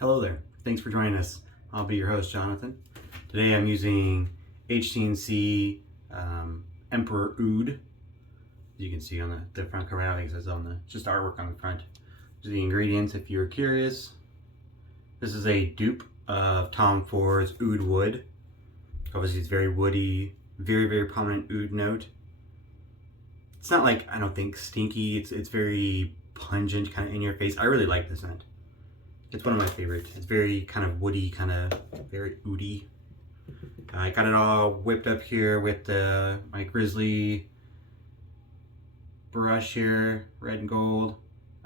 Hello there. Thanks for joining us. I'll be your host, Jonathan. Today I'm using HC&C Emperor Oud. As you can see on the front cover, it says on the just artwork on the front. These are the ingredients if you're curious. This is a dupe of Tom Ford's Oud wood. Obviously it's very woody, very prominent oud note. It's not like, I don't think, stinky. It's very pungent, kind of in your face. I really like this scent. It's one of my favorites. It's very kind of woody, kind of very oudy. I got it all whipped up here with my Grizzly brush here, red and gold.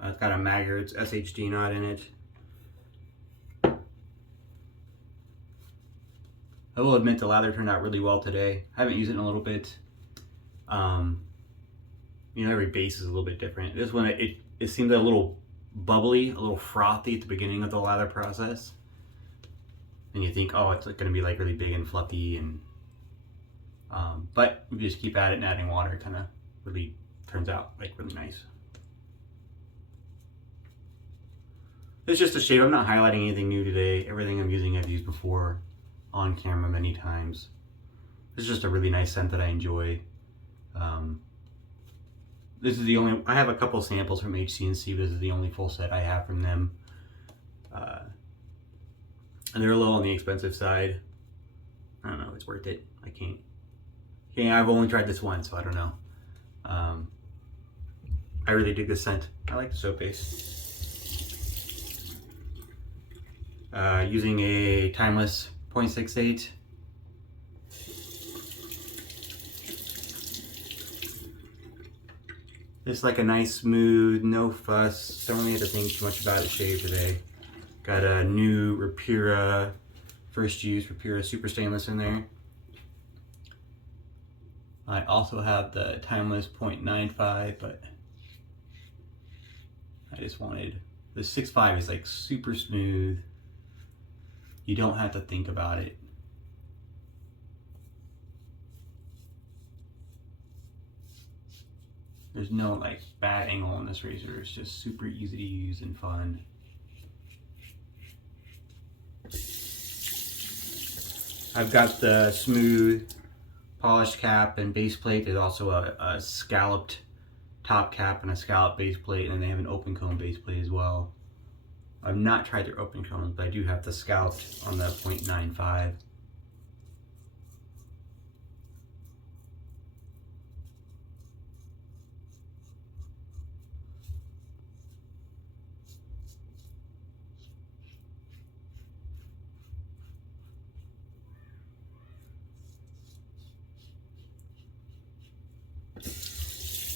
It's got a maggards SHD knot in it. I will admit the lather turned out really well today. I haven't used it in a little bit. You know, every base is a little bit different. This one, it seemed a little bubbly, a little frothy at the beginning of the lather process. And you think, oh, it's going to be like really big and fluffy, and but if you just keep at it and adding water, it kind of really turns out like really nice. It's just a shade. I'm not highlighting anything new today. Everything I'm using I've used before on camera many times. It's just a really nice scent that I enjoy. This is the only, I have a couple samples from HC&C, but this is the only full set I have from them. And they're a little on the expensive side. I don't know, it's worth it. I've only tried this once, so I don't know. I really dig this scent. I like the soap base. Using a timeless 0.68. It's like a nice, smooth, no fuss. Don't really have to think too much about it shave today. Got a new Rapira, first use Rapira Super Stainless in there. I also have the timeless 0.95, but I just wanted, the 6.5 is like super smooth. You don't have to think about it. There's no like bad angle on this razor. It's just super easy to use and fun. I've got the smooth polished cap and base plate. There's also a scalloped top cap and a scalloped base plate, and then they have an open cone base plate as well. I've not tried their open cones, but I do have the scalloped on the 0.95.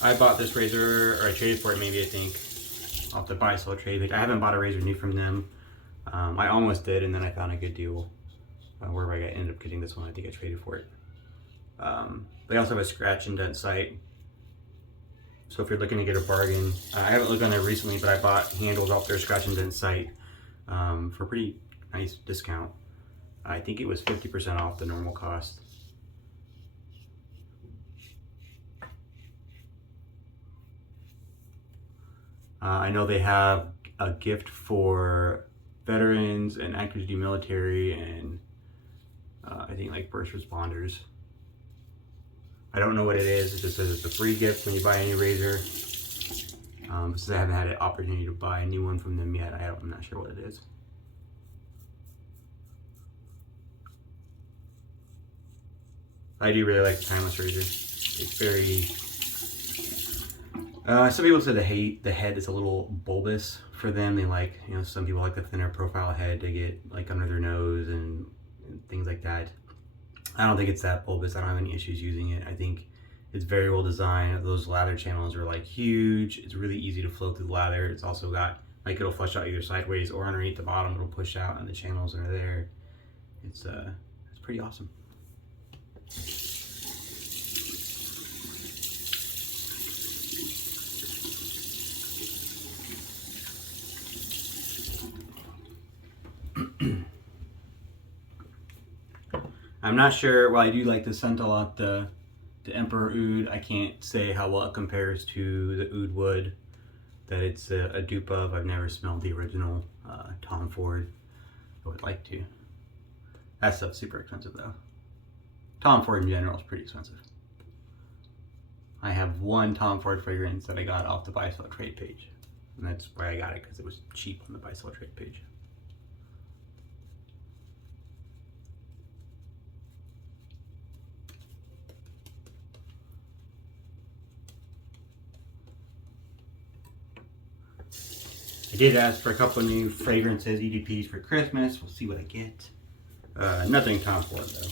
I bought this razor, or I traded for it maybe, I think, off the buy sell trade page. I haven't bought a razor new from them. I almost did, and then I found a good deal where I ended up getting this one. I think I traded for it. They also have a scratch and dent site. So if you're looking to get a bargain, I haven't looked on there recently, but I bought handles off their scratch and dent site for a pretty nice discount. I think it was 50% off the normal cost. I know they have a gift for veterans and active duty military and I think like first responders. I don't know what it is. It just says it's a free gift when you buy any razor. Since I haven't had an opportunity to buy a new one from them yet, I'm not sure what it is. I do really like the timeless razor. It's very... some people say the head is a little bulbous for them. They like, you know, some people like the thinner profile head to get like under their nose and things like that. I don't think it's that bulbous. I don't have any issues using it. I think it's very well designed. Those lather channels are like huge. It's really easy to flow through the lather. It's also got like, it'll flush out either sideways or underneath the bottom. It'll push out and the channels are there. It's pretty awesome. I'm not sure, well, I do like the scent a lot, the Emperor Oud. I can't say how well it compares to the Oud wood that it's a dupe of. I've never smelled the original Tom Ford. I would like to. That stuff's super expensive though. Tom Ford in general is pretty expensive. I have one Tom Ford fragrance that I got off the buy sell trade page. And that's where I got it, because it was cheap on the buy sell trade page. I did ask for a couple of new fragrances, EDPs for Christmas. We'll see what I get. Nothing Tom Ford though.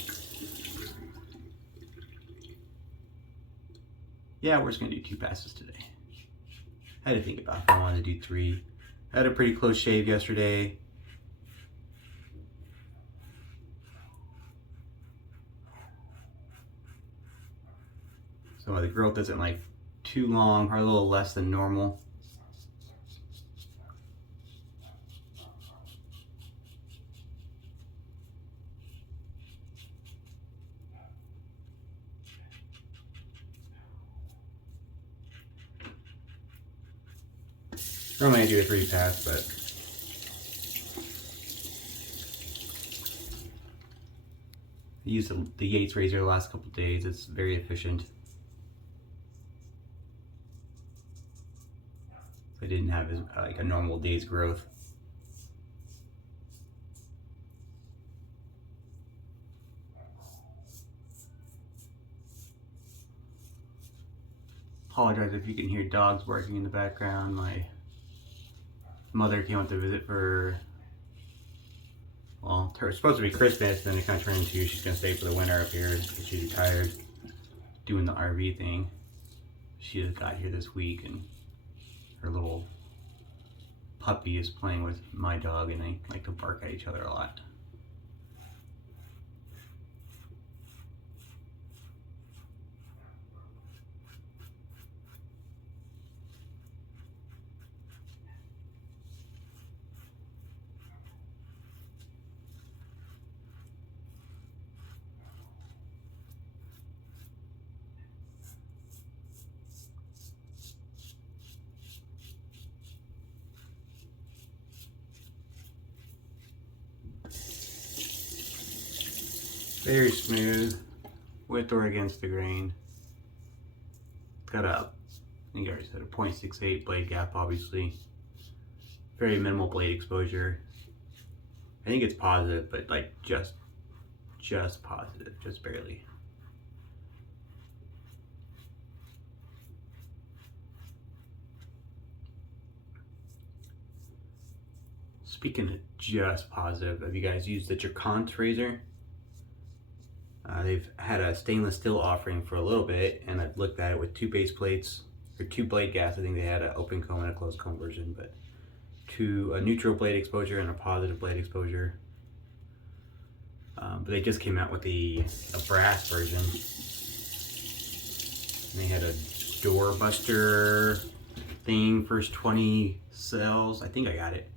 Yeah, we're just gonna do 2 passes today. I had to think about if I wanted to do 3. I had a pretty close shave yesterday. So the growth isn't like too long, or a little less than normal. Normally I do a 3 pass, but I used the Yates razor the last couple days. It's very efficient. I didn't have like a normal day's growth. Apologize if you can hear dogs barking in the background. My mother came out to visit for, well, it was supposed to be Christmas, then it kind of turned into she's gonna stay for the winter up here because she's retired doing the RV thing. She just got here this week, and her little puppy is playing with my dog, and they like to bark at each other a lot. Very smooth, with or against the grain. It's got a, I think I already said, a 0.68 blade gap, obviously. Very minimal blade exposure. I think it's positive, but like just positive, just barely. Speaking of just positive, have you guys used the Jerkant razor? They've had a stainless steel offering for a little bit, and I've looked at it with 2 base plates, or 2 blade gaps. I think they had an open comb and a closed comb version, but a neutral blade exposure and a positive blade exposure. But they just came out with a brass version. And they had a doorbuster thing, first 20 sales. I think I got it.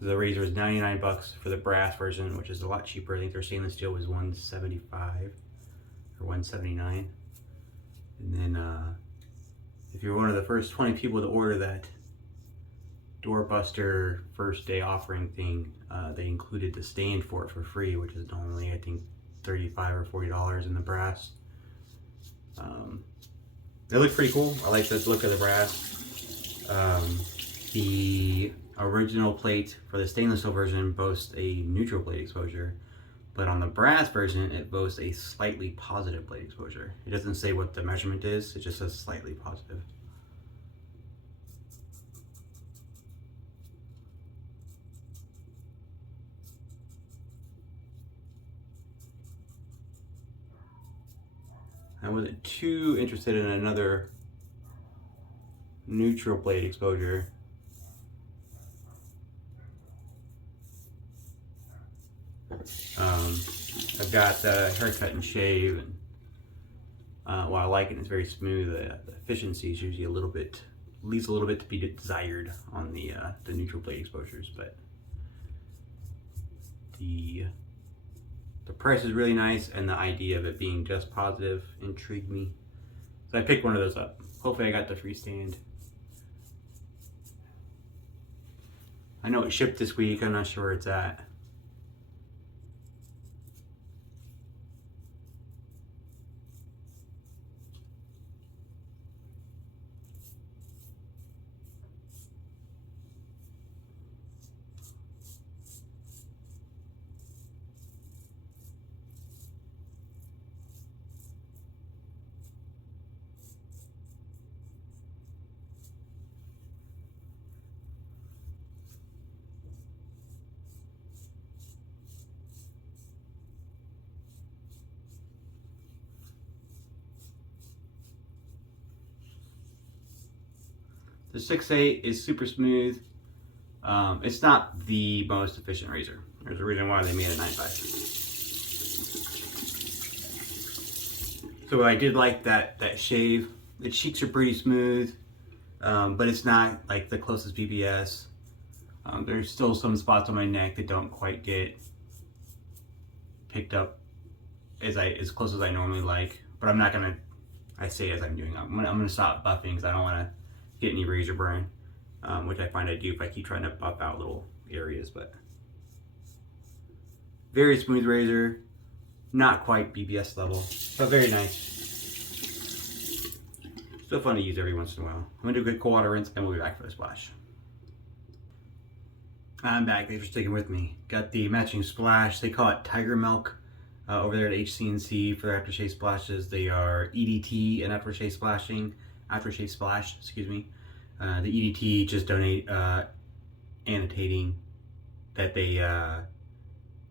The razor is 99 bucks for the brass version, which is a lot cheaper. I think their stainless steel was 175 or 179. And then if you're one of the first 20 people to order that doorbuster first day offering thing, they included the stand for it for free, which is normally I think $35 or $40 in the brass. They look pretty cool. I like the look of the brass. The original plate for the stainless steel version boasts a neutral blade exposure, but on the brass version it boasts a slightly positive blade exposure. It doesn't say what the measurement is, it just says slightly positive. I wasn't too interested in another neutral blade exposure. I've got the haircut and shave, and while I like it, it's very smooth. The efficiency is usually leaves a little bit to be desired on the neutral blade exposures, but the price is really nice, and the idea of it being just positive intrigued me. So I picked one of those up. Hopefully I got the free stand. I know it shipped this week. I'm not sure where it's at. The 6.8 is super smooth. It's not the most efficient razor. There's a reason why they made a 9.5. So I did like that shave. The cheeks are pretty smooth, but it's not like the closest PPS. There's still some spots on my neck that don't quite get picked up as close as I normally like. But I'm not gonna. I say as I'm doing. I'm gonna stop buffing because I don't want to get any razor burn, which I find I do if I keep trying to buff out little areas. But very smooth razor, not quite BBS level, but very nice. Still fun to use every once in a while. I'm gonna do a good cold water rinse and we'll be back for the splash. I'm back, thanks for sticking with me. Got the matching splash. They call it Tiger Milk over there at HC&C for their aftershave splashes. They are EDT and aftershave splash, excuse me. The EDT just donate annotating that they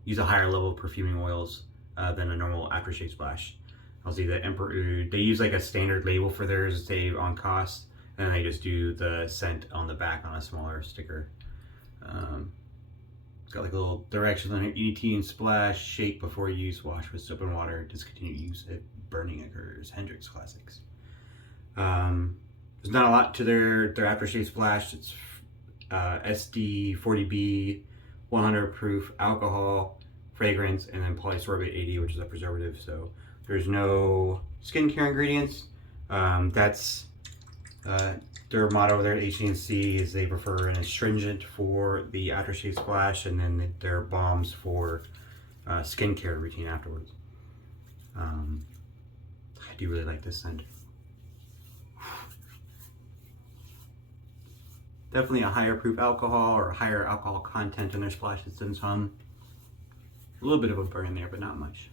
use a higher level of perfuming oils than a normal aftershave splash. I'll see the Emperor Oud. They use like a standard label for theirs to save on cost, and they just do the scent on the back on a smaller sticker. It's got like a little directions on it. EDT and splash, shake before use, wash with soap and water, discontinue use if burning occurs. Hendrix Classics. There's not a lot to their aftershave splash. It's SD 40B, 100 proof alcohol, fragrance, and then polysorbate 80, which is a preservative. So there's no skincare ingredients. That's their motto there at HC&C is they prefer an astringent for the aftershave splash, and then their balms for skincare routine afterwards. I do really like this scent. Definitely a higher proof alcohol or a higher alcohol content in their splashes than some. A little bit of a burn in there, but not much.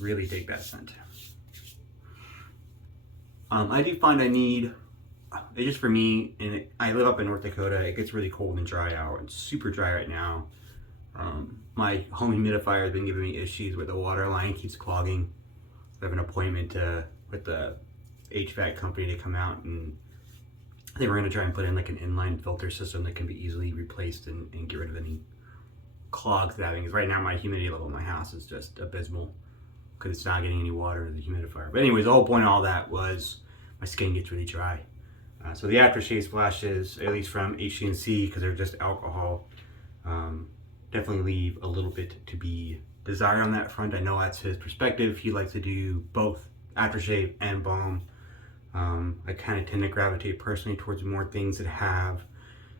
Really dig that scent. I do find I need, it's just for me, and I live up in North Dakota, it gets really cold and dry out. It's super dry right now. My home humidifier has been giving me issues with the water line keeps clogging. I have an appointment with the HVAC company to come out, and they were going to try and put in like an inline filter system that can be easily replaced and get rid of any clogs that having. Because right now my humidity level in my house is just abysmal because it's not getting any water in the humidifier. But anyways, the whole point of all that was my skin gets really dry. So the aftershave splashes, at least from HC&C, because they're just alcohol, definitely leave a little bit to be desired on that front. I know that's his perspective. He likes to do both aftershave and balm. I kind of tend to gravitate personally towards more things that have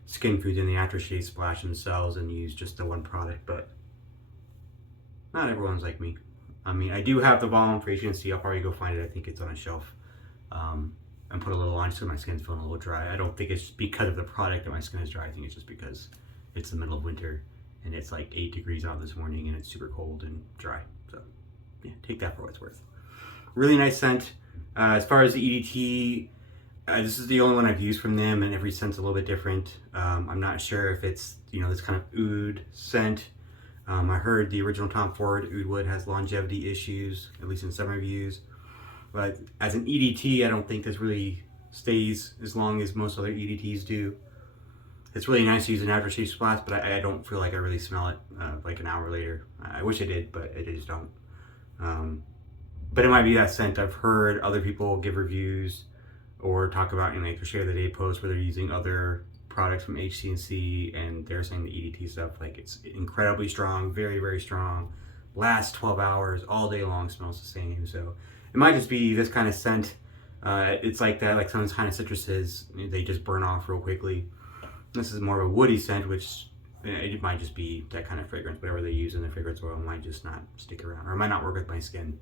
skin foods in the aftershave splash themselves and use just the one product, but not everyone's like me. I mean, I do have the balm for HC&C. I'll probably go find it. I think it's on a shelf. And put a little on just so my skin's feeling a little dry. I don't think it's because of the product that my skin is dry. I think it's just because it's the middle of winter and it's like 8 degrees out this morning and it's super cold and dry. So yeah, take that for what it's worth. Really nice scent. As far as the EDT, this is the only one I've used from them, and every scent's a little bit different. I'm not sure if it's, this kind of oud scent. I heard the original Tom Ford oud wood has longevity issues, at least in some reviews. But as an EDT, I don't think this really stays as long as most other EDTs do. It's really nice to use an aftershave splash, but I don't feel like I really smell it like an hour later. I wish I did, but I just don't. But it might be that scent. I've heard other people give reviews or talk about like the Share the Day post where they're using other products from HC&C and they're saying the EDT stuff, like it's incredibly strong, very, very strong, lasts 12 hours, all day long, smells the same. So it might just be this kind of scent It's like that, like some kind of citruses, they just burn off real quickly. This is more of a woody scent, which it might just be that kind of fragrance. Whatever they use in the fragrance oil might just not stick around, or it might not work with my skin.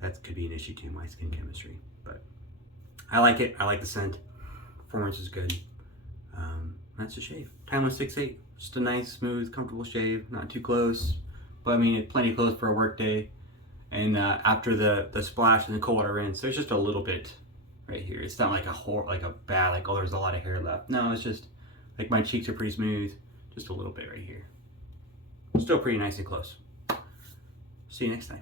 That could be an issue too, my skin chemistry. But I like it. I like the scent. Performance is good. That's the shave. Timeless 6.8. Just a nice, smooth, comfortable shave. Not too close, but I mean, it's plenty close for a work day. And after the splash and the cold water rinse, there's just a little bit right here. It's not like a bad, like, oh, there's a lot of hair left. No, it's just like my cheeks are pretty smooth. Just a little bit right here. Still pretty nice and close. See you next time.